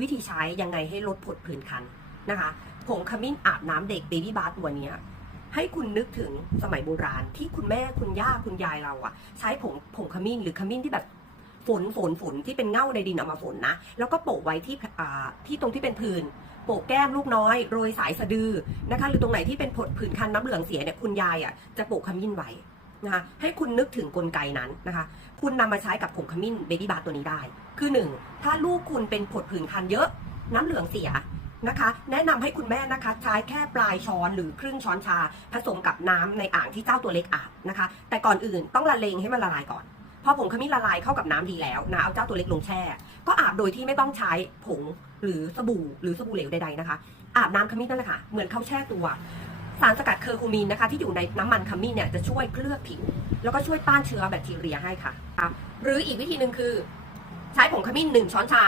วิธีใช้ยังไงให้ลดผดผื่นคันนะคะผงขมิ้นอาบน้ำเด็กเบบี้บาร์ตัวเนี้ยให้คุณนึกถึงสมัยโบราณ ที่คุณแม่คุณย่าคุณยายเราอะใช้ผงผงขมิ้นหรือขมิ้นที่แบบฝนฝนฝนที่เป็นเง่าในดินเอามาฝนนะ แล้วก็โปะไว้ที่อ่าที่ตรงที่เป็นผื่นโปะแก้มลูกน้อยโรยสายสะดือนะคะ หรือตรงไหนที่เป็นผดผื่นคันน้ำเหลืองเสียเนี่ยคุณยายอะจะโปะขมิ้นไว้ นะคะให้คุณนึกถึงกลไกนั้นนะคะ คุณนำมาใช้กับผงขมิ้นเบบี้บาร์ตัวนี้ได้ คือหนึ่งถ้าลูกคุณเป็นผดผื่นคันเยอะ น้ำเหลืองเสียนะคะ แนะนำให้คุณแม่นะคะใช้แค่ปลายช้อนหรือครึ่งช้อนชา ผสมกับน้ำในอ่างที่เจ้าตัวเล็กอาบนะคะ แต่ก่อนอื่นต้องละเลงให้มันละลายก่อนพอผงขมิ้นละลายเข้ากับน้ำดีแล้วนะเอาเจ้าตัวเล็กลงแช่ ก็อาบโดยที่ไม่ต้องใช้ผงหรือสบู่หรือสบู่เหลวใดๆนะคะ อาบน้ำขมิ้นนั่นแหละค่ะเหมือนเขาแช่ตัว สารสกัดเคอร์คูมินนะคะที่อยู่ในน้ำมันขมิ้นเนี่ยจะช่วยเคลือบผิว แล้วก็ช่วยต้านเชื้อแบคทีเรียให้ค่ะ หรืออีกวิธีหนึ่งคือ ใช้ผงขมิ้นหนึ่งช้อนชา